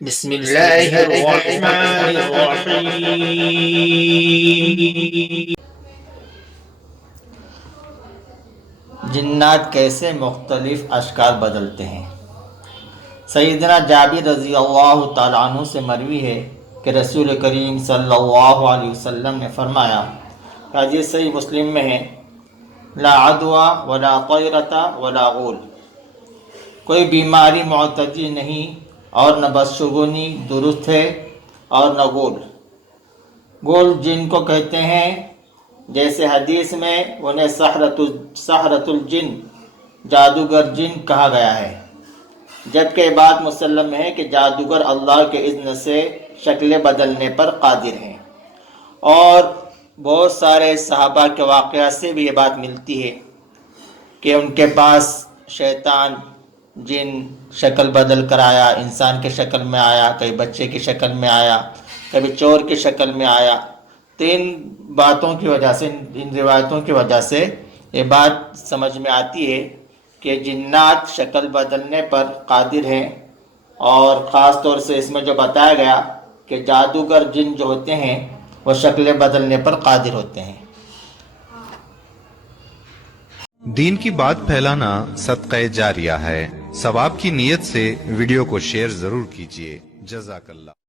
بسم اللہ الرحمن الرحیم۔ جنات کیسے مختلف اشکال بدلتے ہیں؟ سیدنا جابر رضی اللہ تعالیٰ عنہ سے مروی ہے کہ رسول کریم صلی اللہ علیہ وسلم نے فرمایا، حدیث صحیح مسلم میں ہے، لا عدوى ولا طیرۃ ولا غول، کوئی بیماری معتدی نہیں اور نہ بدشگونی درست ہے اور نہ غول۔ غول جن کو کہتے ہیں، جیسے حدیث میں انہیں سحرۃ الجن، جادوگر جن کہا گیا ہے، جبکہ یہ بات مسلم ہے کہ جادوگر اللہ کے اذن سے شکلیں بدلنے پر قادر ہیں، اور بہت سارے صحابہ کے واقعات سے بھی یہ بات ملتی ہے کہ ان کے پاس شیطان جن شکل بدل کر آیا، انسان کے شکل میں آیا، کبھی بچے کی شکل میں آیا، کبھی چور کی شکل میں آیا۔ تو ان باتوں کی وجہ سے، ان روایتوں کی وجہ سے یہ بات سمجھ میں آتی ہے کہ جنات شکل بدلنے پر قادر ہیں، اور خاص طور سے اس میں جو بتایا گیا کہ جادوگر جن جو ہوتے ہیں وہ شکلیں بدلنے پر قادر ہوتے ہیں۔ دین کی بات پھیلانا صدقہ جاریہ ہے، ثواب کی نیت سے ویڈیو کو شیئر ضرور کیجیے۔ جزاک اللہ۔